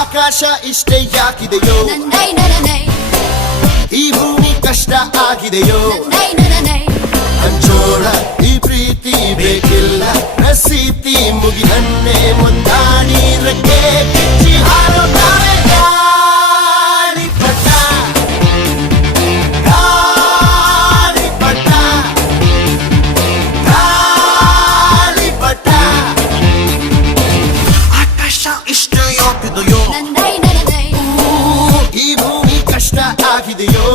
ಆಕಾಶ ಇಷ್ಟೇ ಯಾಕಿದೆಯೋ, ಈ ಭೂಮಿ ಕಷ್ಟ ಆಗಿದೆಯೋ, ಹಂಚೋಳ ಈ ಪ್ರೀತಿ ಬೇಕಿಲ್ಲ, ರಸೀತಿ ಮುಗಿದನ್ನೇ ಮುಂದಾಡಿ ರಕ್ಕೆ ಕಿಚ್ಚಿ ಹಾರೋ ಗಾಳಿಪಟ, ಗಾಳಿಪಟ, ಗಾಳಿಪಟ. ಆಕಾಶ ಇಷ್ಟ ಯಾಕಿದೆಯೋ, ಈ ಭೂಮಿ ಕಷ್ಟ ಆಗಿದೆಯೋ,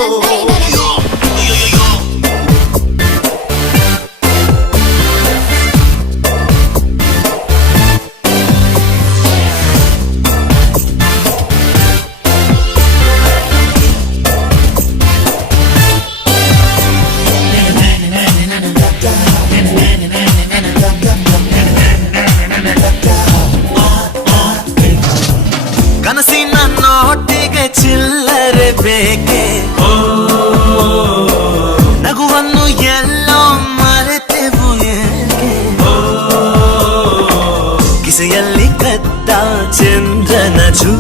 ಕನಸಿನ ನೋಟಿಗೆ ಚಿಲ್ಲರೆ ಬೇಕೆ, ನಗುವನ್ನು ಎಲ್ಲೋ ಮರೆತೆವು ಏಕೆ, ಕಿಸೆಯಲ್ಲಿ ಕದ್ದ ಚಂದ್ರನ ಚೂ